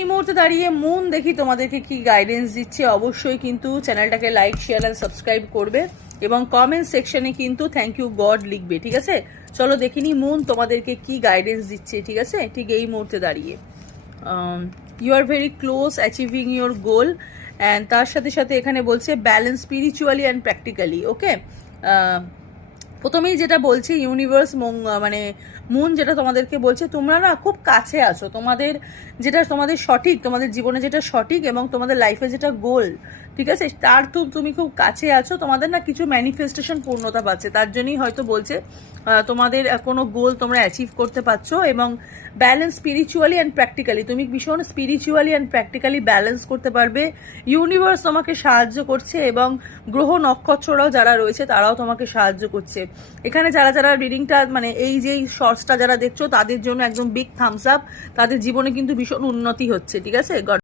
এই মুহূর্তে দাঁড়িয়ে মুন দেখি তোমাদেরকে কি গাইডেন্স দিচ্ছে। অবশ্যই কিন্তু চ্যানেলটাকে লাইক, শেয়ার আর সাবস্ক্রাইব করবে এবং কমেন্ট সেকশনে কিন্তু থ্যাংক ইউ গড লিখবে, ঠিক আছে? চলো দেখিনি মুন তোমাদেরকে কি গাইডেন্স দিচ্ছে, ঠিক আছে? ঠিক এই মুহূর্তে দাঁড়িয়ে you are very close achieving your goal, and তার সাথে সাথে এখানে বলছে balance spiritually and practically. Okay, প্রথমেই যেটা বলছে ইউনিভার্স মানে মুন যেটা তোমাদেরকে বলছে, তোমরা না খুব কাছে আছো তোমাদের যেটা তোমাদের সঠিক, তোমাদের জীবনে যেটা সঠিক এবং তোমাদের লাইফে যেটা গোল, ঠিক আছে, তার তো তুমি খুব কাছে আছো। তোমাদের না কিছু ম্যানিফেস্টেশন পূর্ণতা পাচ্ছে, তার জন্যই হয়তো বলছে তোমাদের কোনো গোল তোমরা অ্যাচিভ করতে পারছো। এবং ব্যালেন্স স্পিরিচুয়ালি অ্যান্ড প্র্যাকটিক্যালি, তুমি ভীষণ স্পিরিচুয়ালি অ্যান্ড প্র্যাকটিক্যালি ব্যালেন্স করতে পারবে। ইউনিভার্স তোমাকে সাহায্য করছে এবং গ্রহ নক্ষত্ররাও যারা রয়েছে তারাও তোমাকে সাহায্য করছে। এখানে যারা যারা রিডিংটা মানে এই যে শর্টসটা যারা দেখছো তাদের জন্য একদম বিগ থামস আপ, তাদের জীবনে কিন্তু ভীষণ উন্নতি হচ্ছে, ঠিক আছে?